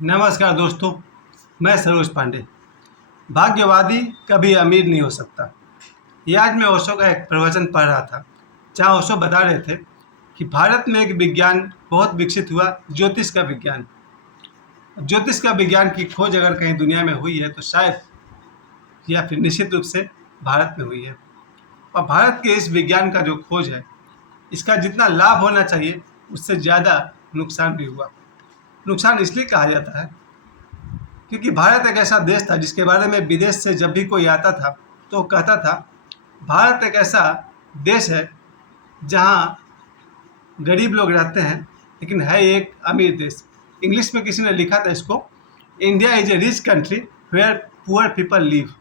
नमस्कार दोस्तों, मैं सरोज पांडे। भाग्यवादी कभी अमीर नहीं हो सकता। ये आज मैं ओशो का एक प्रवचन पढ़ रहा था, जहाँ ओशो बता रहे थे कि भारत में एक विज्ञान बहुत विकसित हुआ, ज्योतिष का विज्ञान। ज्योतिष का विज्ञान की खोज अगर कहीं दुनिया में हुई है तो शायद या फिर निश्चित रूप से भारत में हुई है। और भारत के इस विज्ञान का जो खोज है, इसका जितना लाभ होना चाहिए उससे ज़्यादा नुकसान भी हुआ। नुकसान इसलिए कहा जाता है क्योंकि भारत एक ऐसा देश था जिसके बारे में विदेश से जब भी कोई आता था तो वो कहता था, भारत एक ऐसा देश है जहाँ गरीब लोग रहते हैं लेकिन है एक अमीर देश। इंग्लिश में किसी ने लिखा था इसको, India is a rich country where poor people live.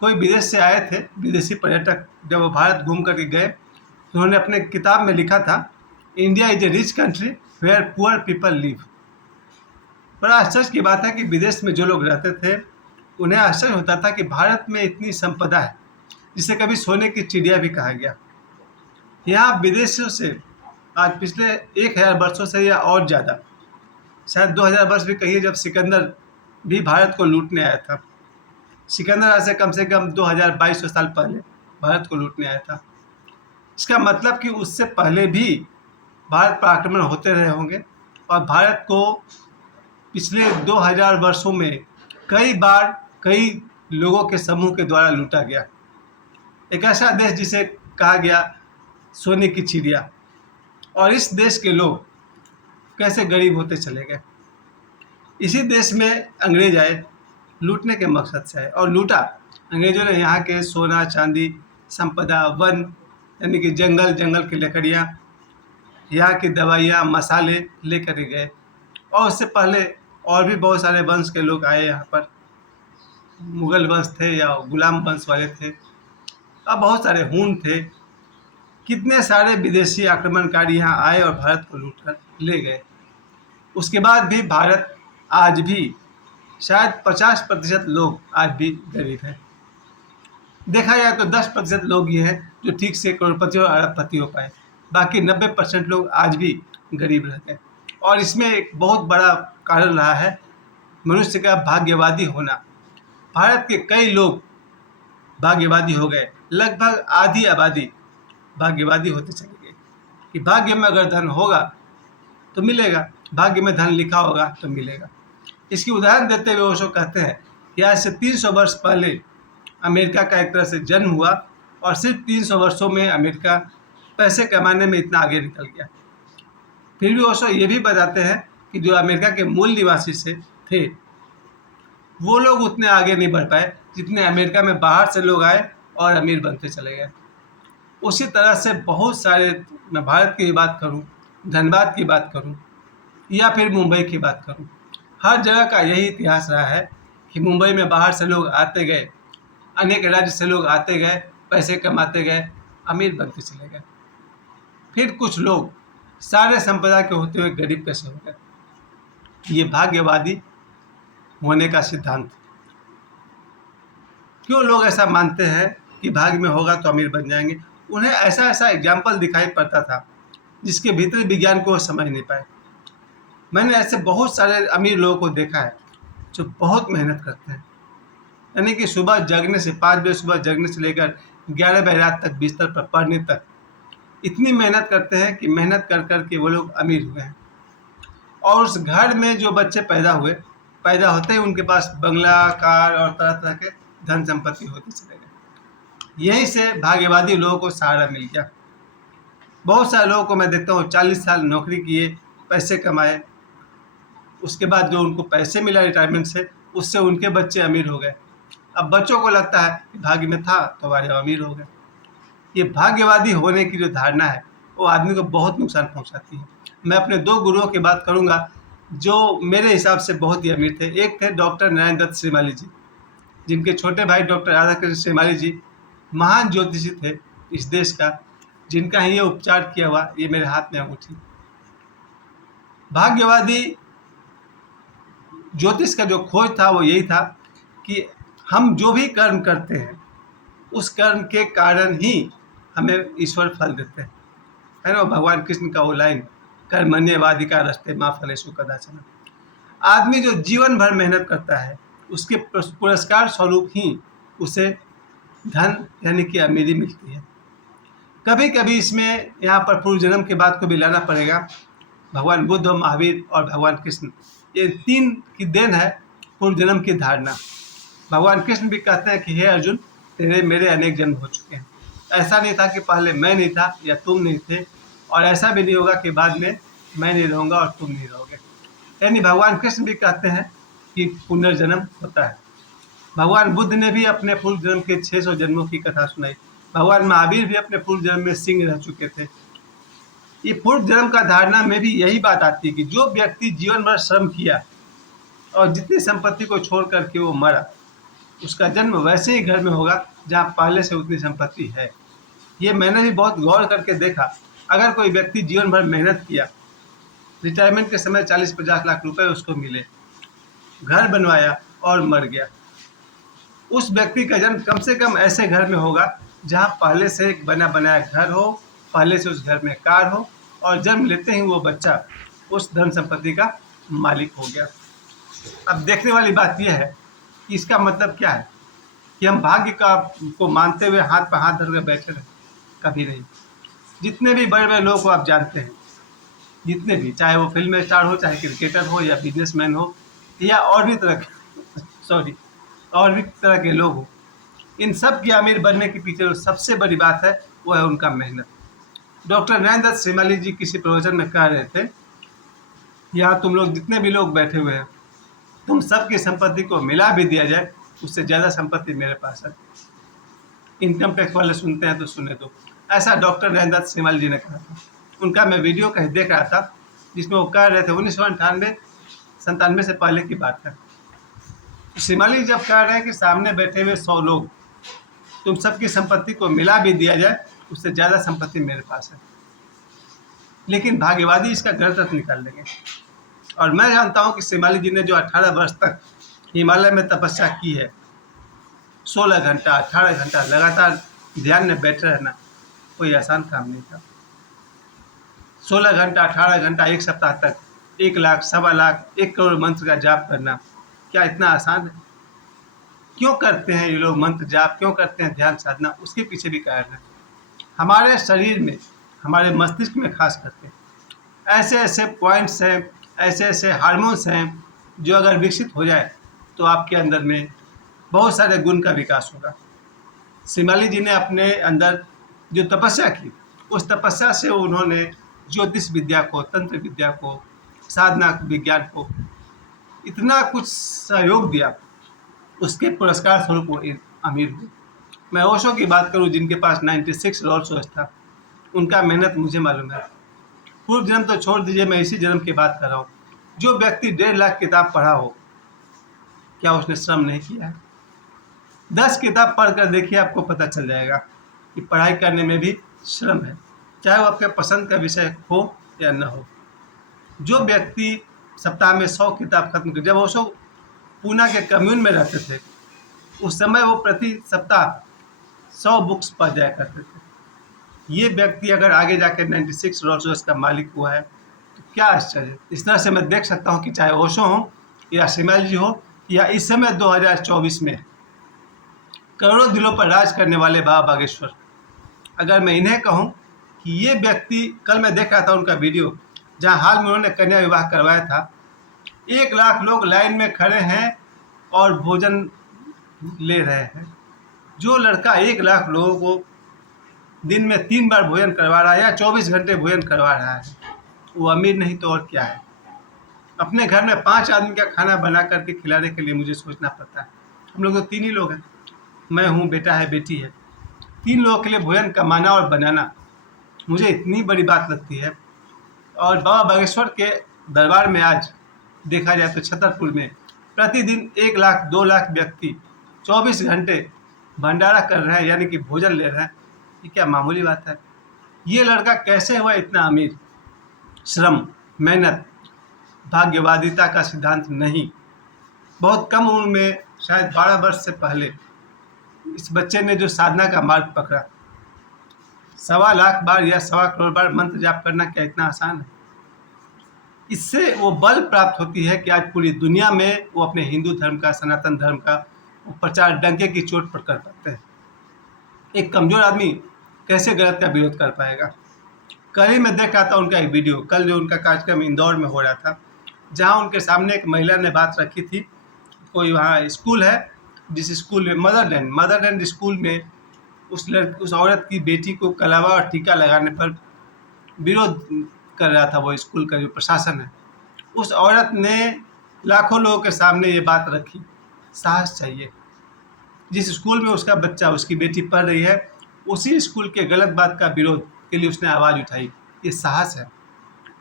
कोई विदेश से आए थे विदेशी पर्यटक, जब वो भारत घूम करके गए तो उन्होंने अपने किताब में लिखा था, India is a rich country where poor people live. बड़ा आश्चर्य की बात है कि विदेश में जो लोग रहते थे उन्हें आश्चर्य होता था कि भारत में इतनी संपदा है, जिसे कभी सोने की चिड़िया भी कहा गया। यहाँ विदेशों से आज पिछले 1000 वर्षों से या और ज़्यादा, शायद 2000 वर्ष भी कहिए, जब सिकंदर भी भारत को लूटने आया था। सिकंदर आज से कम 2200 साल पहले भारत को लूटने आया था। इसका मतलब कि उससे पहले भी भारत पर आक्रमण होते रहे होंगे और भारत को पिछले 2000 वर्षों में कई बार कई लोगों के समूह के द्वारा लूटा गया। एक ऐसा देश जिसे कहा गया सोने की चिड़िया, और इस देश के लोग कैसे गरीब होते चले गए। इसी देश में अंग्रेज आए, लूटने के मकसद से आए और लूटा। अंग्रेजों ने यहाँ के सोना चांदी, संपदा, वन यानी कि जंगल की लकड़ियाँ, यहाँ की दवाइयाँ, मसाले लेकर के गए। और उससे पहले और भी बहुत सारे वंश के लोग आए यहाँ पर। मुगल वंश थे या गुलाम वंश वाले थे, अब बहुत सारे हून थे। कितने सारे विदेशी आक्रमणकारी यहाँ आए और भारत को लूट कर ले गए। उसके बाद भी भारत आज भी शायद 50% लोग आज भी गरीब हैं। देखा जाए तो 10% लोग ये हैं जो ठीक से करोड़पति और अरबपति हो पाए, बाकी 90% लोग आज भी गरीब रह गए। और इसमें एक बहुत बड़ा कारण रहा है मनुष्य का भाग्यवादी होना। भारत के कई लोग भाग्यवादी हो गए, लगभग आधी आबादी भाग्यवादी होते चले गए कि भाग्य में अगर धन होगा तो मिलेगा, भाग्य में धन लिखा होगा तो मिलेगा। इसकी उदाहरण देते हुए ओशो कहते हैं कि आज से 300 वर्ष पहले अमेरिका का एक तरह से जन्म हुआ और सिर्फ 300 वर्षों में अमेरिका पैसे कमाने में इतना आगे निकल गया। फिर भी ओशो ये भी बताते हैं कि जो अमेरिका के मूल निवासी से थे वो लोग उतने आगे नहीं बढ़ पाए जितने अमेरिका में बाहर से लोग आए और अमीर बनते चले गए। उसी तरह से बहुत सारे, मैं भारत की बात करूं, धनबाद की बात करूं या फिर मुंबई की बात करूं, हर जगह का यही इतिहास रहा है कि मुंबई में बाहर से लोग आते गए, अनेक राज्य से लोग आते गए, पैसे कमाते गए, अमीर बनते चले गए। फिर कुछ लोग सारे संपदा के होते हुए गरीब कैसे हो गए। ये भाग्यवादी होने का सिद्धांत। क्यों लोग ऐसा मानते हैं कि भाग्य में होगा तो अमीर बन जाएंगे। उन्हें ऐसा ऐसा एग्जाम्पल दिखाई पड़ता था जिसके भीतरी विज्ञान को वो समझ नहीं पाए। मैंने ऐसे बहुत सारे अमीर लोगों को देखा है जो बहुत मेहनत करते हैं, यानी कि सुबह जगने से 5 बजे सुबह जगने से लेकर 11 बजे रात तक बिस्तर पर पड़ने तक इतनी मेहनत करते हैं कि मेहनत कर कर के वो लोग अमीर हुए हैं। और उस घर में जो बच्चे पैदा होते ही उनके पास बंगला, कार और तरह तरह के धन संपत्ति होती चले गए। यहीं से भाग्यवादी लोगों को सहारा मिल गया। बहुत सारे लोगों को मैं देखता हूँ 40 साल नौकरी किए, पैसे कमाए, उसके बाद जो उनको पैसे मिला रिटायरमेंट से, उससे उनके बच्चे अमीर हो गए। अब बच्चों को लगता है कि भाग्य में था तो हमारे अमीर हो गए। ये भाग्यवादी होने की जो धारणा है वो आदमी को बहुत नुकसान पहुंचाती है। मैं अपने 2 गुरुओं की बात करूंगा जो मेरे हिसाब से बहुत ही अमीर थे। एक थे डॉक्टर नारायण दत्त श्रीमाली जी, जिनके छोटे भाई डॉक्टर राधाकृष्ण श्रीमाली जी महान ज्योतिषी थे इस देश का, जिनका ही ये उपचार किया हुआ ये मेरे हाथ में अंगूठी। भाग्यवादी ज्योतिष का जो खोज था वो यही था कि हम जो भी कर्म करते हैं उस कर्म के कारण ही हमें ईश्वर फल देते हैं, है ना। भगवान कृष्ण का वो लाइन, कर्मण्येवाधिकारस्ते मा फलेषु कदाचन। आदमी जो जीवन भर मेहनत करता है उसके पुरस्कार स्वरूप ही उसे धन यानी कि अमीरी मिलती है। कभी कभी इसमें यहाँ पर पूर्व जन्म की बात को भी लाना पड़ेगा। भगवान बुद्ध, महावीर और भगवान कृष्ण, ये तीन की देन है पूर्व जन्म की धारणा। भगवान कृष्ण भी कहते हैं कि हे अर्जुन, तेरे मेरे अनेक जन्म हो चुके हैं। ऐसा नहीं था कि पहले मैं नहीं था या तुम नहीं थे, और ऐसा भी नहीं होगा कि बाद में मैं नहीं रहूँगा और तुम नहीं रहोगे। यानी भगवान कृष्ण भी कहते हैं कि पुनर्जन्म होता है। भगवान बुद्ध ने भी अपने पूर्व जन्म के 600 जन्मों की कथा सुनाई। भगवान महावीर भी अपने पूर्व जन्म में सिंह रह चुके थे। ये पूर्व जन्म का धारणा में भी यही बात आती है कि जो व्यक्ति जीवन भर श्रम किया और जितनी संपत्ति को छोड़ करके वो मरा, उसका जन्म वैसे ही घर में होगा जहाँ पहले से उतनी संपत्ति है। ये मैंने भी बहुत गौर करके देखा। अगर कोई व्यक्ति जीवन भर मेहनत किया, रिटायरमेंट के समय 40-50 लाख रुपए उसको मिले, घर बनवाया और मर गया, उस व्यक्ति का जन्म कम से कम ऐसे घर में होगा जहाँ पहले से एक बना बनाया घर हो, पहले से उस घर में कार हो, और जन्म लेते ही वो बच्चा उस धन संपत्ति का मालिक हो गया। अब देखने वाली बात यह है कि इसका मतलब क्या है कि हम भाग्य का को मानते हुए हाथ पर हाथ धर के बैठे रहे? कभी नहीं। जितने भी बड़े बड़े लोग को आप जानते हैं, जितने भी, चाहे वो फिल्म स्टार हो, चाहे क्रिकेटर हो, या बिजनेसमैन हो, या और भी तरह के और भी तरह के लोग हो, इन सब की अमीर बनने के पीछे जो सबसे बड़ी बात है वो है उनका मेहनत। डॉक्टर नरेंद्र श्रीमाली जी किसी प्रवचन में कह रहे थे, यहाँ तुम लोग जितने भी लोग बैठे हुए हैं, तुम सबकी संपत्ति को मिला भी दिया जाए, उससे ज़्यादा संपत्ति मेरे पास है। इनकम टैक्स वाले सुनते हैं तो सुने तो। ऐसा डॉक्टर नरेंद्र श्रीमाली जी ने कहा था। उनका मैं वीडियो कहीं देख रहा था जिसमें वो कह रहे थे, 1998-97 से पहले की बात है। श्रीमाली जब कह रहे हैं कि सामने बैठे हुए 100 लोग, तुम सबकी संपत्ति को मिला भी दिया जाए, उससे ज़्यादा संपत्ति मेरे पास है, लेकिन भाग्यवादी इसका गलत निकाल लेंगे। और मैं जानता हूँ कि श्रीमाली जी ने जो 18 वर्ष तक हिमालय में तपस्या की है, 16 घंटा 18 घंटा लगातार ध्यान में बैठे रहना कोई आसान काम नहीं था। 16 घंटा 18 घंटा एक सप्ताह तक 1 लाख, 1.25 लाख, 1 करोड़ मंत्र का जाप करना क्या इतना आसान है? क्यों करते हैं ये लोग मंत्र जाप, क्यों करते हैं ध्यान साधना? उसके पीछे भी कारण है। हमारे शरीर में, हमारे मस्तिष्क में खास करके ऐसे ऐसे पॉइंट्स हैं, ऐसे ऐसे हार्मोन्स हैं जो अगर विकसित हो जाए तो आपके अंदर में बहुत सारे गुण का विकास होगा। श्रीमाली जी ने अपने अंदर जो तपस्या की, उस तपस्या से उन्होंने ज्योतिष विद्या को, तंत्र विद्या को, साधना विज्ञान को इतना कुछ सहयोग दिया, उसके पुरस्कार स्वरूप वो अमीर हुए। मैं ओशो की बात करूं, जिनके पास 96 रोल्स रॉयस था, उनका मेहनत मुझे मालूम है। पूर्व जन्म तो छोड़ दीजिए, मैं इसी जन्म की बात कर रहा हूँ। जो व्यक्ति 1.5 लाख किताब पढ़ा हो, क्या उसने श्रम नहीं किया है? 10 किताब पढ़ कर देखिए, आपको पता चल जाएगा कि पढ़ाई करने में भी श्रम है, चाहे वो आपके पसंद का विषय हो या न हो। जो व्यक्ति सप्ताह में 100 किताब खत्म कर, जब ओशो पूना के कम्यून में रहते थे, उस समय वो प्रति सप्ताह 100 बुक्स पढ़ जाया करते थे। ये व्यक्ति अगर आगे जाकर 96 रोल्स रॉयस का मालिक हुआ है तो क्या आश्चर्य। इस तरह से मैं देख सकता हूँ कि चाहे ओशो हो या श्रीमाली जी हो, या इस समय 2024 में करोड़ों दिलों पर राज करने वाले बाबा बागेश्वर, अगर मैं इन्हें कहूँ कि ये व्यक्ति, कल मैं देख रहा था उनका वीडियो जहाँ हाल में उन्होंने कन्या विवाह करवाया था, 1 लाख लोग लाइन में खड़े हैं और भोजन ले रहे हैं। जो लड़का 1 लाख लोगों को दिन में 3 बार भोजन करवा रहा है या 24 घंटे भोजन करवा रहा है, वो अमीर नहीं तो और क्या है? अपने घर में 5 आदमी का खाना बना करके खिलाने के लिए मुझे सोचना पड़ता है। हम लोग तो 3 ही लोग हैं, मैं हूँ, बेटा है, बेटी है। 3 लोगों के लिए भोजन कमाना और बनाना मुझे इतनी बड़ी बात लगती है। और बाबा बागेश्वर के दरबार में आज देखा जाए तो छतरपुर में प्रतिदिन 1 लाख 2 लाख व्यक्ति 24 घंटे भंडारा कर रहे हैं, यानी कि भोजन ले रहे हैं। ये क्या मामूली बात है? ये लड़का कैसे हुआ इतना अमीर? श्रम, मेहनत, भाग्यवादिता का सिद्धांत नहीं। बहुत कम उम्र में, शायद 12 वर्ष से पहले, इस बच्चे ने जो साधना का मार्ग पकड़ा, 1.25 लाख बार या 1.25 करोड़ बार मंत्र जाप करना क्या इतना आसान है? इससे वो बल प्राप्त होती है कि आज पूरी दुनिया में वो अपने हिंदू धर्म का, सनातन धर्म का वो प्रचार डंके की चोट पर कर पाते हैं। एक कमज़ोर आदमी कैसे गलत का विरोध कर पाएगा। कल ही मैं देख रहा था उनका एक वीडियो, कल जो उनका कार्यक्रम इंदौर में हो रहा था, जहाँ उनके सामने एक महिला ने बात रखी थी। कोई वहाँ स्कूल है, जिस स्कूल में मदरलैंड स्कूल में उस औरत की बेटी को कलावा और टीका लगाने पर विरोध कर रहा था वो स्कूल का जो प्रशासन है। उस औरत ने लाखों लोगों के सामने ये बात रखी। साहस चाहिए। जिस स्कूल में उसका बच्चा, उसकी बेटी पढ़ रही है, उसी स्कूल के गलत बात का विरोध के लिए उसने आवाज़ उठाई। ये साहस है।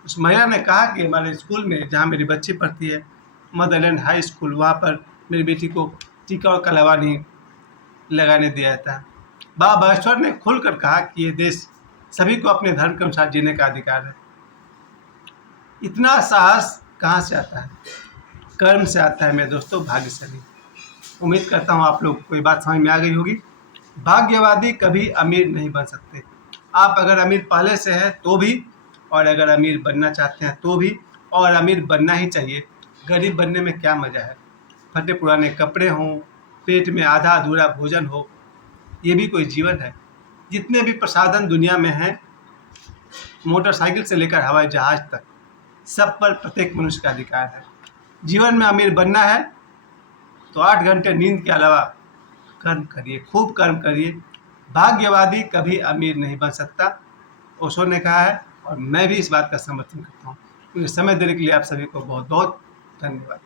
उस महिला ने कहा कि हमारे स्कूल में, जहाँ मेरी बच्ची पढ़ती है, मदरलैंड हाई स्कूल, वहाँ पर मेरी बेटी को टीका और कलावा नहीं लगाने दिया जाता है। बाबा बागेश्वर ने खुलकर कहा कि ये देश सभी को अपने धर्म के अनुसार जीने का अधिकार है। इतना साहस कहाँ से आता है? कर्म से आता है मेरे दोस्तों, भाग्य से नहीं। उम्मीद करता हूँ आप लोग को ये बात समझ में आ गई होगी। भाग्यवादी कभी अमीर नहीं बन सकते। आप अगर अमीर पहले से हैं तो भी, और अगर अमीर बनना चाहते हैं तो भी, और अमीर बनना ही चाहिए। गरीब बनने में क्या मज़ा है? फटे पुराने कपड़े हों, पेट में आधा अधूरा भोजन हो, ये भी कोई जीवन है? जितने भी प्रसाधन दुनिया में हैं, मोटरसाइकिल से लेकर हवाई जहाज़ तक, सब पर प्रत्येक मनुष्य का अधिकार है। जीवन में अमीर बनना है तो 8 घंटे नींद के अलावा कर्म करिए, खूब कर्म करिए। भाग्यवादी कभी अमीर नहीं बन सकता, ओशो ने कहा है, और मैं भी इस बात का समर्थन करता हूँ। मुझे समय देने के लिए आप सभी को बहुत बहुत धन्यवाद।